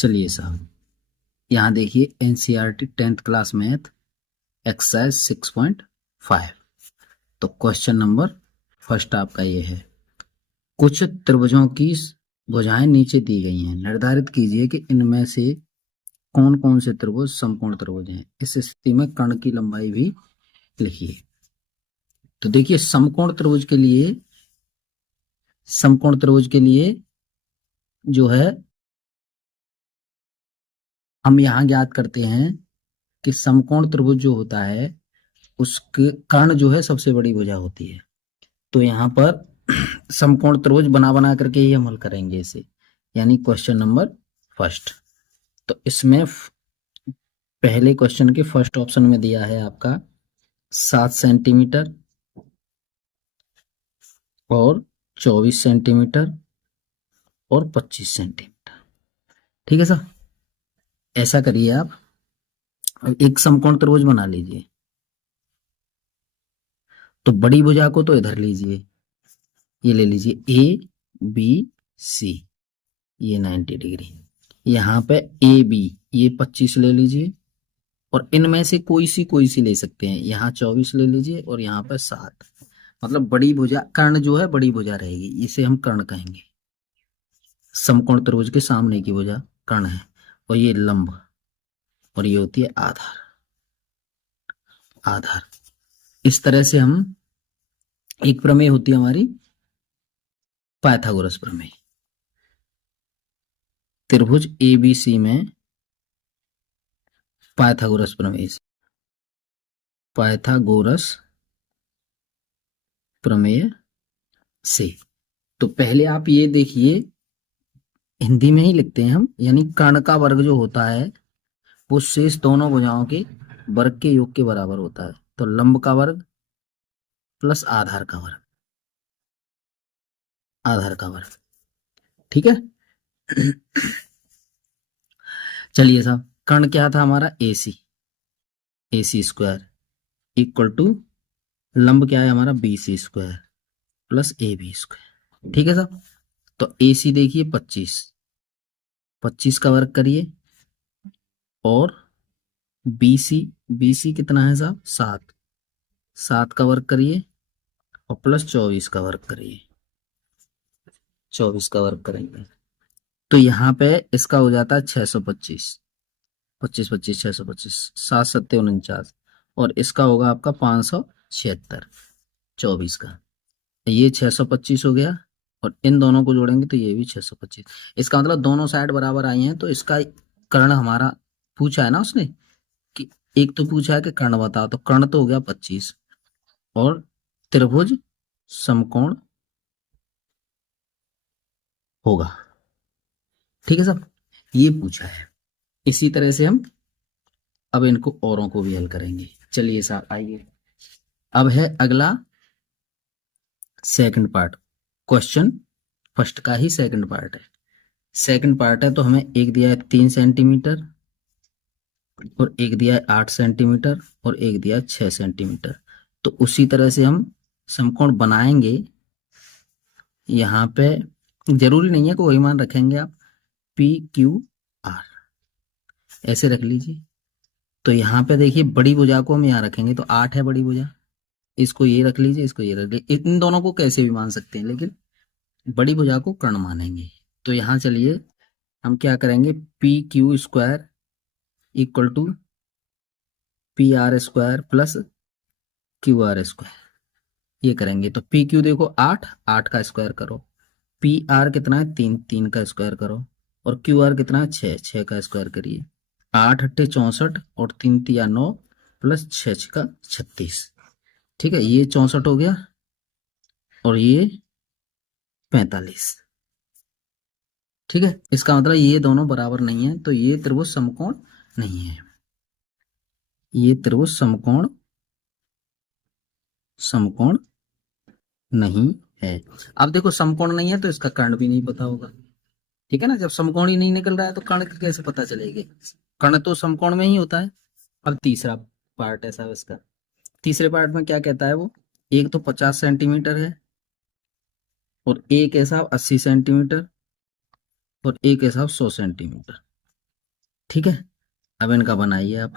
चलिए साहब, यहाँ देखिए NCERT 10th class math exercise 6.5। तो क्वेश्चन नंबर फर्स्ट आपका ये है, कुछ त्रिभुजों की भुजाएं नीचे दी गई हैं, निर्धारित कीजिए कि इनमें से कौन कौन से त्रिभुज समकोण त्रिभुज हैं। इस स्थिति में कर्ण की लंबाई भी लिखिए। तो देखिए समकोण त्रिभुज के लिए जो है हम यहाँ ज्ञात करते हैं कि समकोण त्रिभुज जो होता है उसके कर्ण जो है सबसे बड़ी भुजा होती है। तो यहाँ पर समकोण त्रिभुज बना बना करके ही हम हल करेंगे इसे, यानी क्वेश्चन नंबर फर्स्ट। तो इसमें पहले क्वेश्चन के फर्स्ट ऑप्शन में दिया है आपका 7 सेंटीमीटर और 24 सेंटीमीटर और 25 सेंटीमीटर। ठीक है सर, ऐसा करिए आप एक समकोण त्रिभुज बना लीजिए। तो बड़ी भुजा को तो इधर लीजिए, ये ले लीजिए ए बी सी, ये 90 डिग्री। यहाँ पे ए बी ये 25 ले लीजिए, और इनमें से कोई सी ले सकते हैं। यहाँ 24 ले लीजिए और यहाँ पे 7, मतलब बड़ी भुजा कर्ण जो है बड़ी भुजा रहेगी, इसे हम कर्ण कहेंगे। समकोण त्रिभुज के सामने की भुजा कर्ण है, और ये लंब, और ये होती है आधार। आधार इस तरह से हम, एक प्रमेय होती है हमारी पाइथागोरस प्रमेय। त्रिभुज एबीसी में पाइथागोरस प्रमेय, पाइथागोरस प्रमेय से। तो पहले आप ये देखिए, हिंदी में ही लिखते हैं हम, यानी कर्ण का वर्ग जो होता है वो शेष दोनों भुजाओं के वर्ग के योग के बराबर होता है। तो लंब का वर्ग प्लस आधार का वर्ग, आधार का वर्ग। ठीक है। चलिए साहब, कर्ण क्या था हमारा AC, AC square equal to लंब क्या है हमारा BC square plus A B square. ठीक है साहब। तो एसी देखिए 25, 25 का वर्ग करिए, और बीसी, बीसी कितना है साहब 7, 7 का वर्ग करिए, और प्लस 24 का वर्ग करिए, 24 का वर्ग करेंगे तो यहाँ पे इसका हो जाता है 625, 25 25 625, 7 7 49, और इसका होगा आपका 576 24 का। ये 625 हो गया, और इन दोनों को जोड़ेंगे तो ये भी 625। इसका मतलब दोनों साइड बराबर आई हैं, तो इसका कर्ण हमारा पूछा है ना उसने, कि एक तो पूछा है कि कर्ण बताओ, तो कर्ण तो हो गया 25, और त्रिभुज समकोण होगा। ठीक है साहब, ये पूछा है। इसी तरह से हम अब इनको औरों को भी हल करेंगे। चलिए साहब आइए, अब है अगला सेकंड पार्ट, क्वेश्चन फर्स्ट का ही सेकंड पार्ट है। सेकंड पार्ट है, तो हमें एक दिया है 3 सेंटीमीटर, और एक दिया है 8 सेंटीमीटर, और एक दिया है 6 सेंटीमीटर। तो उसी तरह से हम समकोण बनाएंगे। यहाँ पे जरूरी नहीं है कि वही मान रखेंगे आप, पी क्यू आर ऐसे रख लीजिए। तो यहाँ पे देखिए बड़ी भुजा को हम यहाँ रखेंगे, तो 8 है बड़ी भुजा, इसको ये रख लीजिए, इसको ये रख लीजिए। इन दोनों को कैसे भी मान सकते हैं, लेकिन बड़ी भुजा को कर्ण मानेंगे। तो यहाँ चलिए हम क्या करेंगे, P Q square equal to P R square plus Q R square, ये करेंगे। तो पी क्यू देखो 8, 8 का स्क्वायर करो, पी आर कितना है 3, 3 का स्क्वायर करो, और क्यू आर कितना है 6, 6 का स्क्वायर करिए। 8 8 64, और 3 3 9, प्लस 6 का 36। ठीक है, ये 64 हो गया, और ये 45। ठीक है, इसका मतलब ये दोनों बराबर नहीं है, तो ये त्रिभुज समकोण नहीं है, ये त्रिभुज समकोण समकोण नहीं है। अब देखो समकोण नहीं है तो इसका कर्ण भी नहीं पता होगा। ठीक है ना, जब समकोण ही नहीं निकल रहा है तो कर्ण कैसे पता चलेगी, कर्ण तो समकोण में ही होता है। अब तीसरा पार्ट है साहब इसका, तीसरे पार्ट में क्या कहता है वो, एक तो 50 सेंटीमीटर है, और एक है साहब 80 सेंटीमीटर, और एक है साहब 100 सेंटीमीटर। ठीक है, अब इनका बनाइए आप।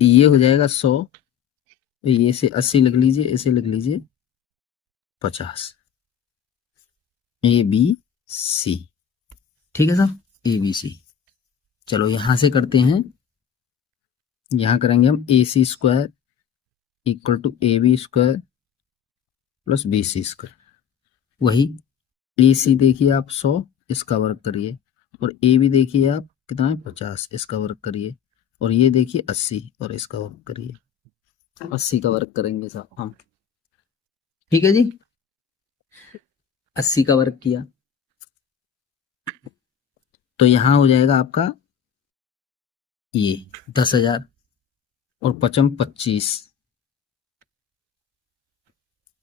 ये हो जाएगा 100, ये से 80 लिख लीजिए, इसे लिख लीजिए 50। ए बी सी, ठीक है साहब, ए बी सी। चलो यहां से करते हैं, यहां करेंगे हम A C square equal to A B square plus B C square. वही ए सी देखिए आप 100, इसका वर्ग करिए, और ए बी देखिए आप कितना है 50, इसका वर्ग करिए, और ये देखिए 80 और इसका वर्ग करिए। 80 का वर्ग करेंगे साहब हम, ठीक है जी। 80 का वर्ग किया तो यहां हो जाएगा आपका ये 10,000 और पचम 25,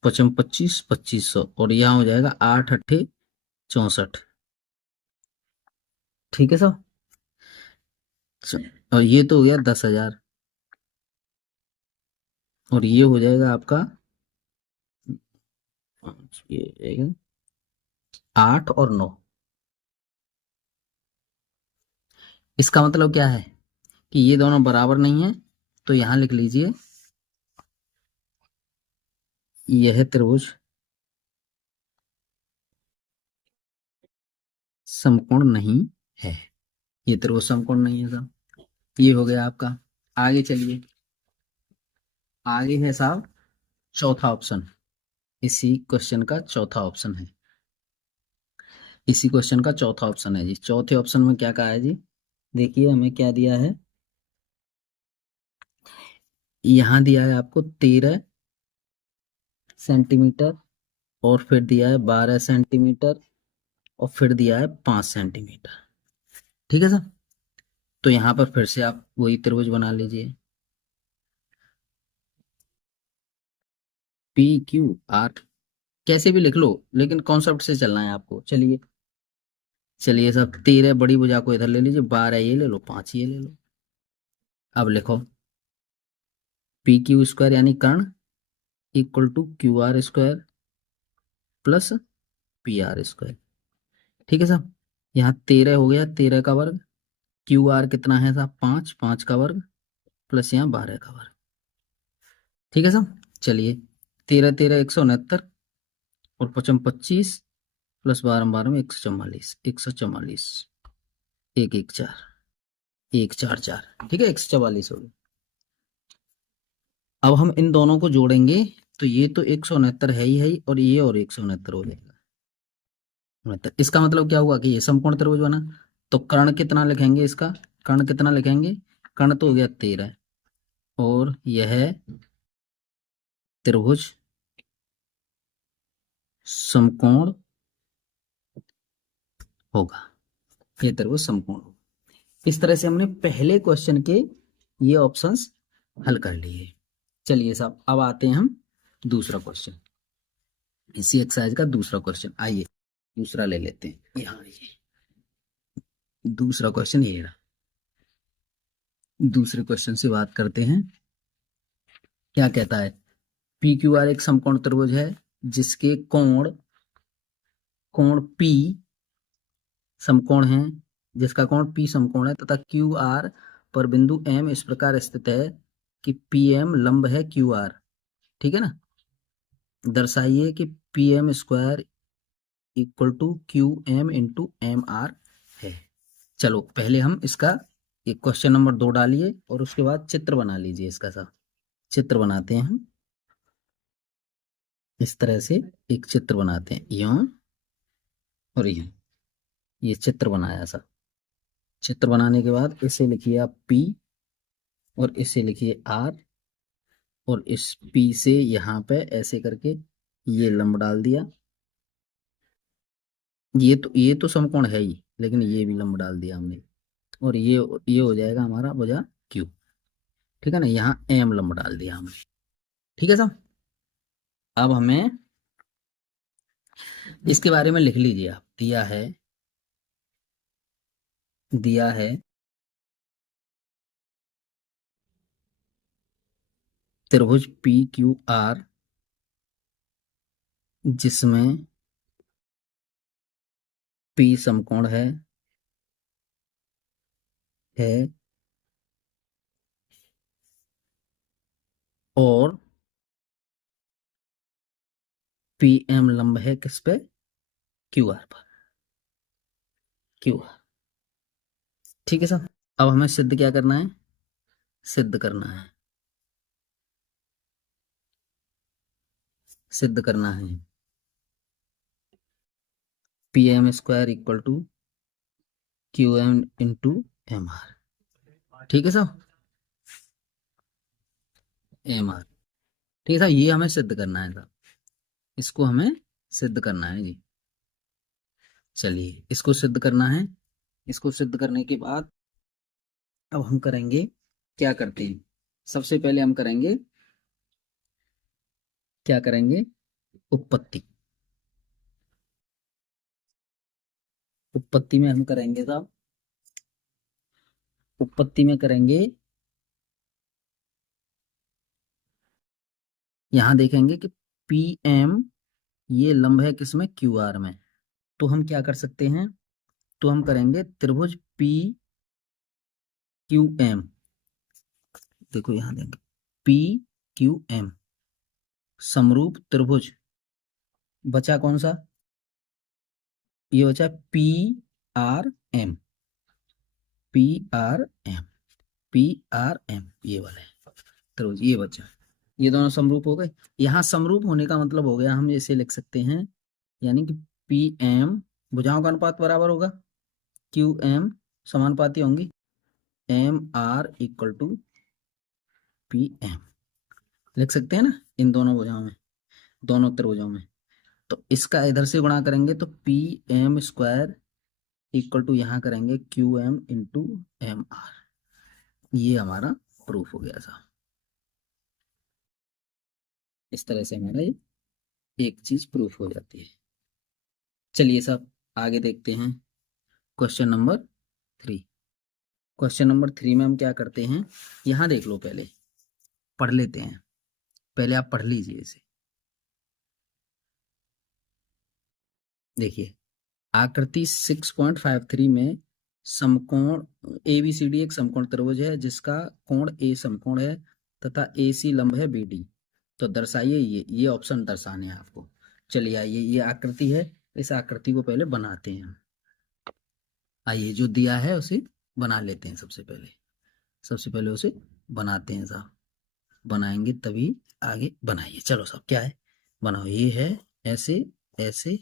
पचम 25, 2500, और यहाँ हो जाएगा 8 अट्ठे 64, ठीक है साहब। और ये तो हो गया 10,000, और ये हो जाएगा आपका ये 8 और 9। इसका मतलब क्या है कि ये दोनों बराबर नहीं है, तो यहां लिख लीजिए यह त्रिभुज समकोण नहीं है, ये त्रिभुज समकोण नहीं है साहब। ये हो गया आपका। आगे चलिए, आगे है साहब चौथा ऑप्शन, इसी क्वेश्चन का चौथा ऑप्शन है, इसी क्वेश्चन का चौथा ऑप्शन है जी। चौथे ऑप्शन में क्या कहा है जी, देखिए हमें क्या दिया है, यहां दिया है आपको 13 सेंटीमीटर, और फिर दिया है 12 सेंटीमीटर, और फिर दिया है 5 सेंटीमीटर, ठीक है सर। तो यहां पर फिर से आप वही त्रिभुज बना लीजिए, पी क्यू आर, कैसे भी लिख लो, लेकिन कॉन्सेप्ट से चलना है आपको। चलिए चलिए सब, 13 बड़ी भुजा को इधर ले लीजिए, 12 ये ले लो, 5 ये ले लो। अब लिखो पी क्यू स्क्वायर यानी कर्ण equal to Q R square plus P R square, ठीक है साहब। यहाँ 13 हो गया, 13 का वर्ग, क्यू आर कितना है साहब 5, 5 का वर्ग प्लस यहाँ 12 का वर्ग, ठीक है साहब। चलिए 13 13 169, और पचम 25 प्लस 12 12 में 144, 144, 114, 144, ठीक है 144 हो गया। अब हम इन दोनों को जोड़ेंगे तो ये तो 169 है ही, और ये और 169 हो जाएगा 69। इसका मतलब क्या हुआ कि ये समकोण त्रिभुज बना। तो कर्ण कितना लिखेंगे इसका, कर्ण कितना लिखेंगे, कर्ण तो हो गया 13, और यह त्रिभुज समकोण होगा, ये त्रिभुज समकोण होगा। इस तरह से हमने पहले क्वेश्चन के ये ऑप्शंस हल कर लिए। चलिए साहब अब आते हैं हम दूसरा क्वेश्चन, इसी एक्सरसाइज का दूसरा क्वेश्चन। आइए दूसरा ले लेते हैं, यहाँ आइए, दूसरा क्वेश्चन ये रहा। दूसरे क्वेश्चन से बात करते हैं, क्या कहता है, पी क्यू आर एक समकोण त्रिभुज है जिसके कोण कोण P समकोण है, जिसका कोण P समकोण है, तथा क्यू आर पर बिंदु M इस प्रकार स्थित है कि PM लंब है क्यू आर, ठीक है ना। दर्शाइए कि PM square equal to Q M into M R है। चलो पहले हम इसका एक क्वेश्चन नंबर 2 डालिए, और उसके बाद चित्र बना लीजिए इसका सा। चित्र बनाते हैं हम इस तरह से, एक चित्र बनाते हैं यूं और यूं, ये चित्र बनाया सा। चित्र बनाने के बाद इसे लिखिए आप P, और इसे लिखिए R, और इस P से यहाँ पे ऐसे करके ये लंब डाल दिया। ये तो समकोण है ही, लेकिन ये भी लंब डाल दिया हमने, और ये हो जाएगा हमारा भुजा Q, ठीक है ना। यहाँ M लंब डाल दिया हमने, ठीक है साहब। अब हमें इसके बारे में लिख लीजिए आप, दिया है त्रिभुज पी क्यू आर जिसमें P समकोण है है और पी एम लंब है किस पे, क्यू आर पर, क्यू आर। ठीक है साहब, अब हमें सिद्ध क्या करना है, सिद्ध करना है, सिद्ध करना है P M square equal to Q M into M R. ठीक है साहब, एम आर। ठीक है साहब, ये हमें सिद्ध करना है साहब, इसको हमें सिद्ध करना है जी। चलिए इसको सिद्ध करना है, इसको सिद्ध करने के बाद अब हम करेंगे, क्या करते हैं, सबसे पहले हम करेंगे, क्या करेंगे, उत्पत्ति। उत्पत्ति में हम करेंगे साहब, उत्पत्ति में करेंगे, यहां देखेंगे कि पी एम ये लंब है किसमें, क्यू आर में। तो हम क्या कर सकते हैं, तो हम करेंगे त्रिभुज पी क्यू एम, देखो यहां देंगे पी क्यू एम समरूप त्रिभुज, बचा कौन सा, ये बचा P R M, P R M, P R M, ये वाले त्रिभुज, ये बचा, ये दोनों समरूप हो गए। यहाँ समरूप होने का मतलब हो गया, हम इसे लिख सकते हैं, यानी कि पी एम भुजाओं का अनुपात बराबर होगा, क्यू एम समानुपाती होंगी, M R equal to P M, लिख सकते हैं ना इन दोनों भुजाओं में, दोनों त्रिभुजों में। तो इसका इधर से गुणा करेंगे तो P M square equal to यहाँ करेंगे Q M into M R, ये हमारा प्रूफ हो गया था। इस तरह से हमारा ये एक चीज प्रूफ हो जाती है। चलिए साहब आगे देखते हैं, क्वेश्चन नंबर 3। क्वेश्चन नंबर 3 में हम क्या करते हैं, यहां देख लो, पहले पढ़ लेते हैं, पहले आप पढ़ लीजिए इसे। देखिए आकृति 6.53 में समकोण ABCD एक समकोण त्रिभुज है जिसका कोण A समकोण है तथा AC लंब है BD। तो दर्शाइए, ये ऑप्शन दर्शाने हैं आपको। चलिए आइए, ये आकृति है, इस आकृति को पहले बनाते हैं। आइए जो दिया है उसे बना लेते हैं, सबसे पहले, सबसे पहले उसे बनाते हैं साहब, बनाएंगे तभी आगे। बनाइए, चलो साहब क्या है, बनाओ। ये है ऐसे ऐसे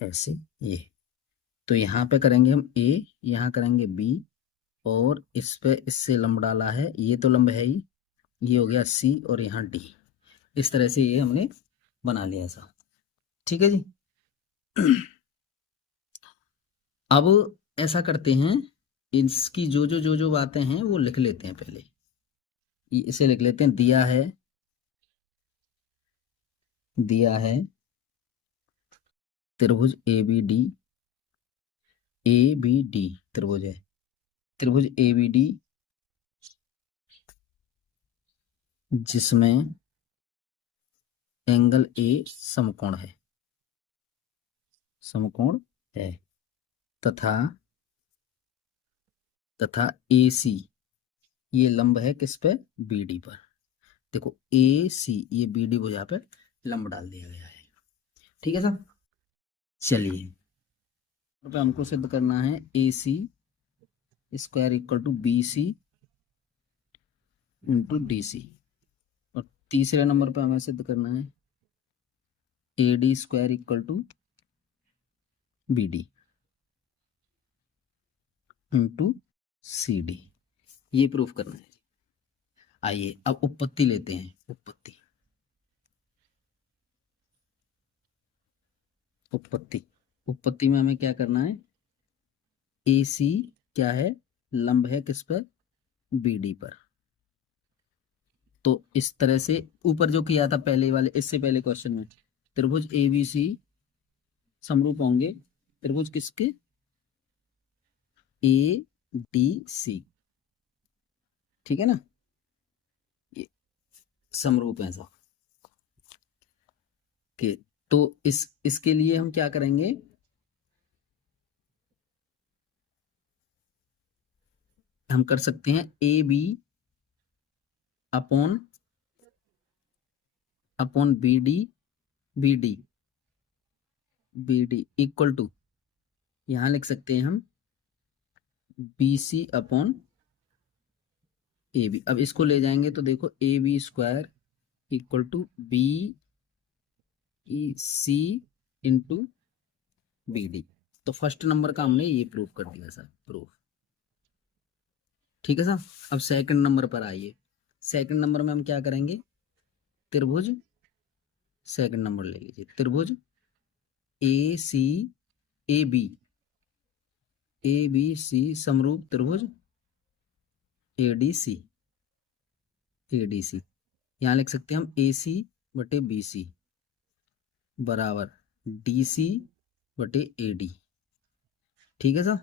ऐसे, ये तो यहाँ पे करेंगे हम ए, यहाँ करेंगे बी, और इस पे इससे लंब डाला है, ये तो लंब है ही, ये हो गया सी, और यहाँ डी। इस तरह से ये हमने बना लिया ऐसा। ठीक है जी। अब ऐसा करते हैं, इसकी जो बातें हैं वो लिख लेते हैं पहले। इसे लिख लेते हैं, दिया है त्रिभुज ए बी डी त्रिभुज है, त्रिभुज ए बी डी जिसमें एंगल ए समकोण है, समकोण है, तथा तथा ए सी ये लंब है किस पे, बी डी पर। देखो ए सी ये बी डी भुजा पे लंब डाल दिया गया है। ठीक है साहब, चलिए पे हमको सिद्ध करना है A C square equal to B C into D C, और तीसरे नंबर पे हमें सिद्ध करना है A D square equal to B D into C D, ये प्रूफ करना है। आइए अब उत्पत्ति लेते हैं, उत्पत्ति, उत्पत्ति, उत्पत्ति में हमें क्या करना है, ए सी क्या है, लंब है किस पर, बी डी पर। तो इस तरह से ऊपर जो किया था पहले वाले, इससे पहले क्वेश्चन में, त्रिभुज ए बी सी समरूप होंगे त्रिभुज किसके, ए डी सी। ठीक है ना, ये समरूप है सब के। तो इसके लिए हम क्या करेंगे, हम कर सकते हैं A B upon B D equal to, यहां लिख सकते हैं हम B C upon A B. अब इसको ले जाएंगे तो देखो A B square equal to B E C into B D. तो फर्स्ट नंबर का हमने ये प्रूफ कर दिया सर, प्रूफ। ठीक है सर। अब सेकंड नंबर पर आइए। सेकंड नंबर में हम क्या करेंगे, त्रिभुज, सेकंड नंबर ले लीजिए, त्रिभुज ए सी ए बी सी समरूप त्रिभुज ए डी सी यहां लिख सकते हैं हम ए सी बटे बी सी बराबर डी सी बटे ए डी। ठीक है सर।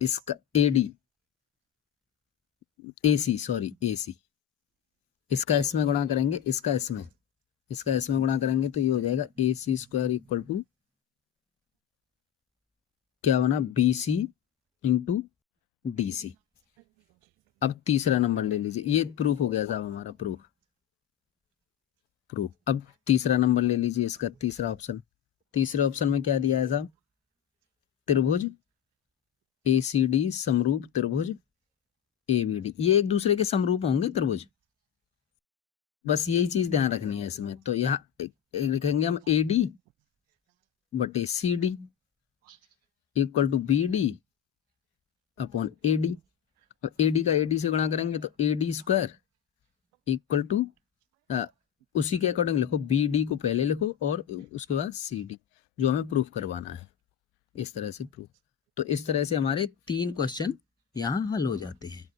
इसका ए डी ए सी इसका इसमें गुणा करेंगे, इसका इसमें गुणा करेंगे तो ये हो जाएगा A C square equal to क्या बना, B C into D C. अब तीसरा नंबर ले लीजिए, ये प्रूफ हो गया साहब हमारा, प्रूफ। अब तीसरा नंबर ले लीजिए, इसका तीसरा ऑप्शन। तीसरे ऑप्शन में क्या दिया है साहब, त्रिभुज ए सी डी समरूप त्रिभुज ए बी डी। ये एक दूसरे के समरूप होंगे त्रिभुज, बस यही चीज ध्यान रखनी है इसमें। तो यहाँ एक लिखेंगे हम ए डी बटे C D equal to B D upon A D. और ए डी का ए डी से गुणा करेंगे तो A D square equal to, उसी के अकॉर्डिंग लिखो, बी डी को पहले लिखो और उसके बाद सी डी, जो हमें प्रूफ करवाना है। इस तरह से प्रूफ। तो इस तरह से हमारे 3 क्वेश्चन यहाँ हल हो जाते हैं।